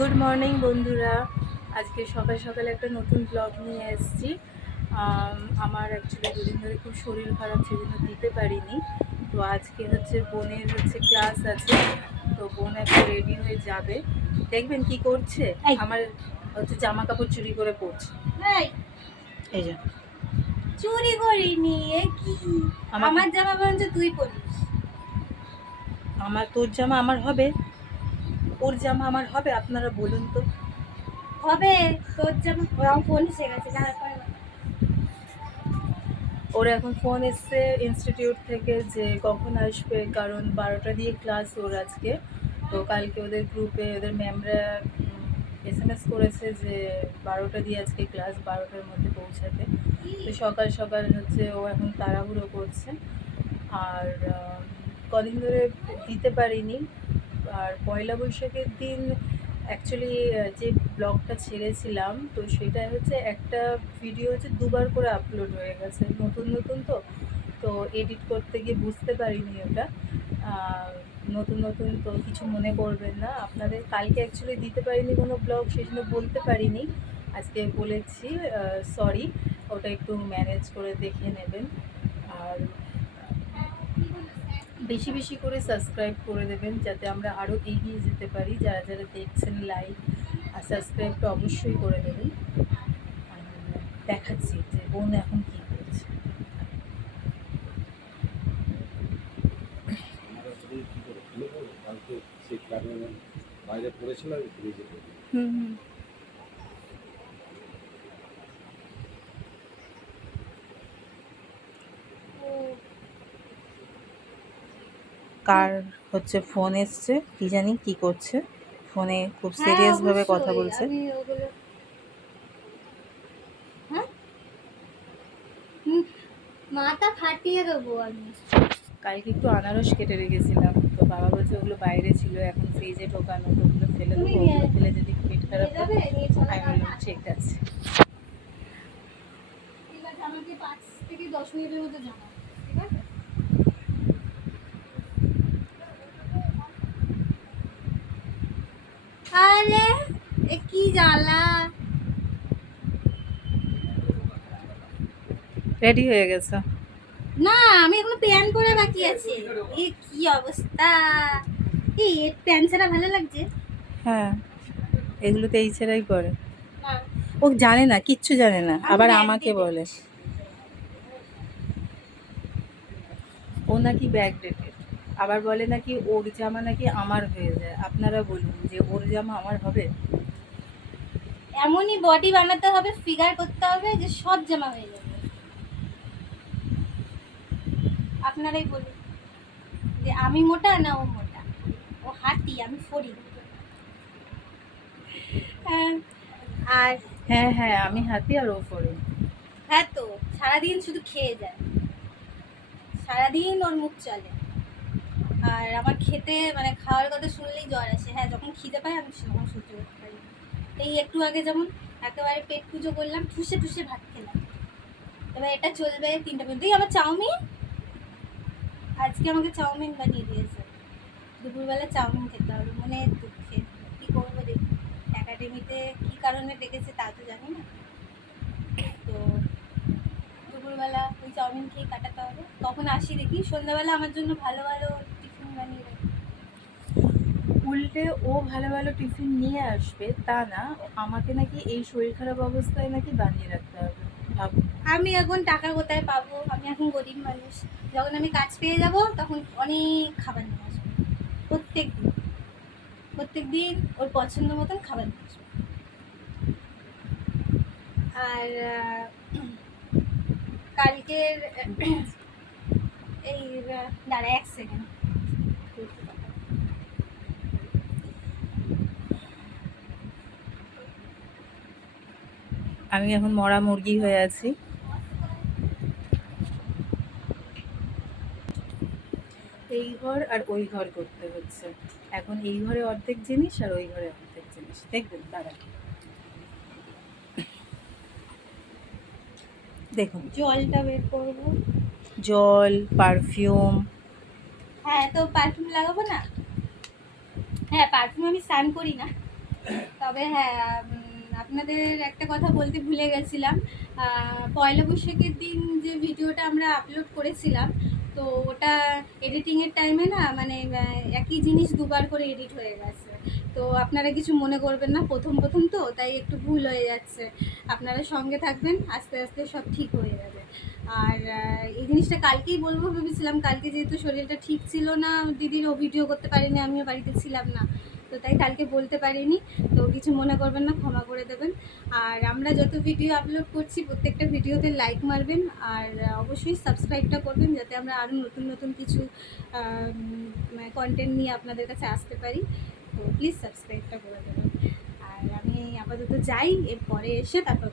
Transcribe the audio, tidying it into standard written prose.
Good morning বন্ধুরা। আজকে সকাল সকালে একটা নতুন ব্লগ নিয়ে এসেছি। আমার অ্যাকচুয়ালি দুদিন ধরে খুব শরীর খারাপ, সেজন্য দিতে পারিনি। তো আজকে বোনের ক্লাস আছে, তো বোন এখন রেডি হয়ে যাবে। দেখবেন কি করছে, আমার জামা কাপড় চুরি করে পড়ছে। এই যে চুরি করিনি, কি আমার জামা বলছে তুই পরিস। তোর জামা আমার হবে, ওর জামা আমার হবে? আপনারা বলুন তো। হবে তোর জামা? ওরকম ফোন এসে গেছে। ওর এখন ফোন এসছে ইনস্টিটিউট থেকে যে কখন আসবে, কারণ 12টা দিয়ে ক্লাস ওর আজকে। তো কালকে ওদের গ্রুপে ওদের ম্যামরা SMS করেছে যে 12টা দিয়ে আজকে ক্লাস, 12টার মধ্যে পৌঁছাতে। তো সকাল সকাল ও এখন তাড়াহুড়ো করছে। আর কদিন ধরে দিতে পারিনি। আর পয়লা বৈশাখের দিন অ্যাকচুয়ালি যে ব্লগটা ছেড়েছিলাম, তো সেটা একটা ভিডিও দুবার করে আপলোড হয়ে গেছে, নতুন নতুন তো এডিট করতে গিয়ে বুঝতে পারিনি ওটা। নতুন নতুন তো কিছু মনে করবেন না আপনাদের। কালকে অ্যাকচুয়ালি দিতে পারিনি কোনো ব্লগ, সেই জন্য বলতে পারিনি। আজকে বলেছি, সরি। ওটা একটু ম্যানেজ করে দেখে নেবেন। আর বেশি বেশি করে সাবস্ক্রাইব করে দেবেন, যাতে আমরা আরও এগিয়ে যেতে পারি। যারা যারা দেখছেন, লাইক আর সাবস্ক্রাইবটা অবশ্যই করে দেবেন। আর দেখাচ্ছি যে বোন এখন কী করছে। কার ফোন এসছে, কি জানি কি করছে, ফোনে খুব সিরিয়াস ভাবে কথা বলছে। মাথা ফাটিয়ে দেবো আমি। কালকে একটু আনারস কেটে রেখেছিলাম, তো বাবা বলছে ওগুলো বাইরে ছিল, এখন ফ্রিজে ঢোকানো, তো ওগুলো ফেলে দেবো। ওগুলো ফেলে যদি পেট খারাপ হবে। আমি বললাম ঠিক আছে। আমাকে 5 থেকে 10 মিনিটের মধ্যে জানাও, ঠিক আছে? আরে কি জ্বালা। রেডি হয়ে গেছে? না, আমি এখনো প্যান পরে বাকি আছে। এ কি অবস্থা! এই প্যান ছাড়া ভালো লাগছে? হ্যাঁ, এগুলোতে এই ছেড়াই পরে। ও জানে না, কিচ্ছু জানে না, আবার আমাকে বলে ও নাকি ব্যাকডেটেড। আবার বলে নাকি ওর জামা নাকি আমার হয়ে যায়। আপনারা বলুন যে ওর জামা আমার হবে? এমনই বডি বানাতে হবে, ফিগার করতে হবে যে সব জামা হয়ে যাবে। আপনারাই বলুন যে আমি মোটা না ও মোটা, ও হাঁটি আমি ফড়ি। আর হ্যাঁ হ্যাঁ, আমি হাতি আর ও ফড়িং। হ্যাঁ, তো সারাদিন শুধু খেয়ে যায়, সারাদিন ওর মুখ চলে। আর আমার খেতে খাওয়ার কথা শুনলেই জ্বর আসে। হ্যাঁ, যখন খিদে পায় আমি তখন সহ্য করতে পারি। এই একটু আগে যেমন একেবারে পেট পুজো করলাম, ঠুসে ঠুসে ভাত খেলাম। এবার এটা চলবে 3টা পর্যন্ত। আমার চাউমিন, আজকে আমাকে চাউমিন বানিয়ে দিয়েছে। দুপুরবেলা চাউমিন খেতে হবে, মনে দুঃখে। কী করবো দেখি, একাডেমিতে কী কারণে ডেকেছে তা তো জানি না। তো দুপুরবেলা ওই চাউমিন খেয়ে কাটাতে হবে। তখন আসি দেখি সন্ধ্যাবেলা আমার জন্য ভালো ভালো টিফিন বানিয়ে রাখি। উল্টে ও ভালো ভালো টিফিন নিয়ে আসবে তা না, আমাকে নাকি এই শরীর খারাপ অবস্থায় নাকি বানিয়ে রাখতে হবে। ভাবুন, আমি এখন টাকা কোথায় পাবো? আমি এখন গরিব মানুষ। যখন আমি কাজ পেয়ে যাব তখন অনেক খাবার নিয়ে আসবো। প্রত্যেক দিন ওর পছন্দ মতন খাবার নিয়ে আসবো। আর কালকের এই দাঁড়া 1 সেকেন্ড। আমি এখন মরা মুরগি হয়ে আছি। এই ঘর আর ওই ঘর করতে হচ্ছে। এখন এই ঘরে অর্ধেক জিনিস আর ওই ঘরে অর্ধেক জিনিস। দেখবেন দাঁড়া, দেখুন জলটা বের করবো। জল, পারফিউম। হ্যাঁ, তো পারফিউম লাগাবো না? হ্যাঁ, পারফিউম আমি স্নান করি না, তবে হ্যাঁ, আপনাদের একটা কথা বলতে ভুলে গেছিলাম। পয়লা বৈশাখের দিন যে ভিডিওটা আমরা আপলোড করেছিলাম, তো ওটা এডিটিংয়ের টাইমে না মানে একই জিনিস দুবার করে এডিট হয়ে গেছে। তো আপনারা কিছু মনে করবেন না, প্রথম প্রথম তো তাই একটু ভুল হয়ে যাচ্ছে। আপনারা সঙ্গে থাকবেন, আস্তে আস্তে সব ঠিক হয়ে যাবে। আর এই জিনিসটা কালকেই বলবো ভেবেছিলাম, কালকে যেহেতু শরীরটা ঠিক ছিল না দিদিরও, ভিডিও করতে পারিনি, আমিও বাড়িতে ছিলাম না, তো তাই কালকে বলতে পারিনি। তো কিছু মনে করবেন না, ক্ষমা করে দেবেন। আর আমরা যত ভিডিও আপলোড করছি প্রত্যেকটা ভিডিওতে লাইক মারবেন, আর অবশ্যই সাবস্ক্রাইবটা করবেন, যাতে আমরা আরও নতুন নতুন কিছু কন্টেন্ট নিয়ে আপনাদের কাছে আসতে পারি। তো প্লিজ সাবস্ক্রাইবটা করে দেবেন। আর আমি আপাতত যাই, এরপরে এসে তারপর